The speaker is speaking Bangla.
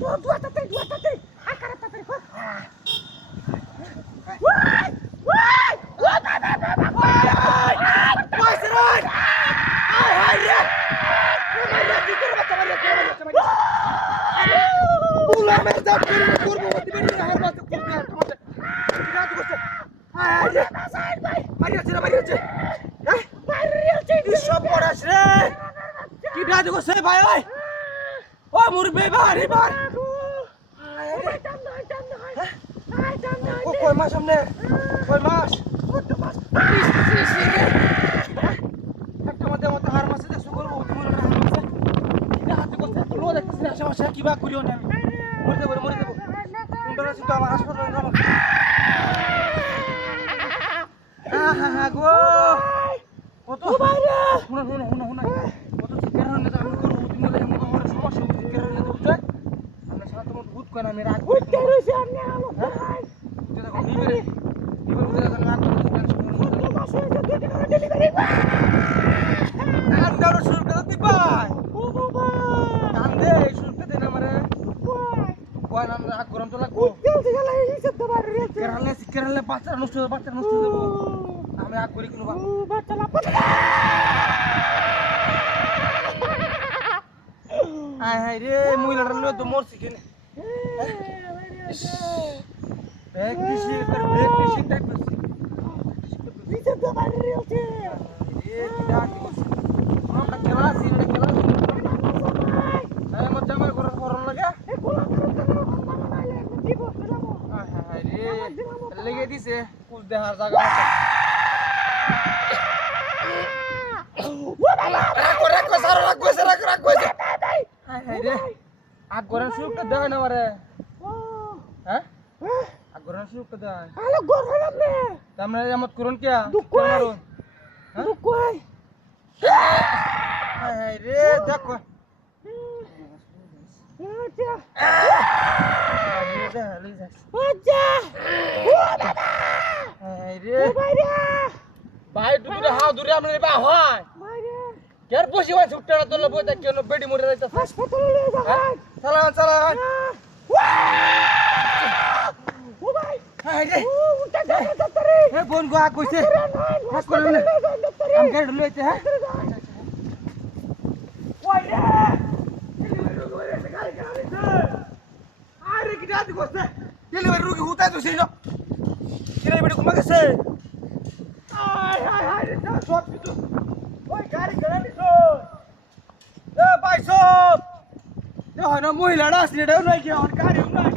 Dua tadi. Akar tadi kok. Woi! Woi, serai! Hai dia. Maria tidur macam Maria. Pulang merda kurbu di beri har masuk kurbu har kamu. Tidak tu kau. Hai dia. Maria sini. Hah? Maria sini. Isu poras re. Tidak tu kau saya bhai oi. Oh murbe bar. Koi mas हमने koi mas isi একটা মধ্যে হার মাসে দেখছো করবো তুমি har মাসে এটা হাতে করতে তো লোদ একটা সমস্যা কি বা করিও না মরে দেব তোমরা তো আমার হাসপাতালে যাবো হ্যাঁ গো কত বাইরে শুনো কত চিকেন হল না আমি করবো তুমি বলে এমন আমার সমস্যা চিকেন হল না তো বুঝছো আমরা সারা তোমার ভূত কয় না মেরা ভূত কইছে আমি আলো ভাই বাচ্চা নষ্ট দেবো আমি আগ করি কোনো রে মহিলাটা লয়ে তো মরছি কেনে কৃষি টাইপ নিচে তো বাইরে রয়েছে আমরা খেলা আছি আমার জামার ঘর করন লাগে লেগে দিছে কুল দেহার জায়গা আগ ঘরের সুযোগটা দেয় না মারে হ্যাঁ আগরন শুরু করে দাও আলো গরন আপনি তোমরা এমত করুন কি দুঃখ মারুন দুঃখ কই হায় রে দেখো আচ্ছা আচ্ছা ও বাবা হায় রে ও বাইরে ভাই দুপুরে হাও দূরে আমরা বা হয় বাইরে কের বসি হয় ছুটটা তোলে বইতে কেন বেডি মরে যাইতাছে হাসপাতালে নিয়ে যাও চালান বোন গো আগ কইছে আমি গাড়ি লইতে হ্যাঁ আরে কি দাদি কইছে ডেলিভারি রোগী হুতাই তো ছিল কিরে বেডি কুমা গেছে হাই রে সব কিছু ওই গাড়ি দিছো এ ভাই সব এ হয় না মহিলাটা আসলে এটাও নাই কি আমার গাড়িও নাই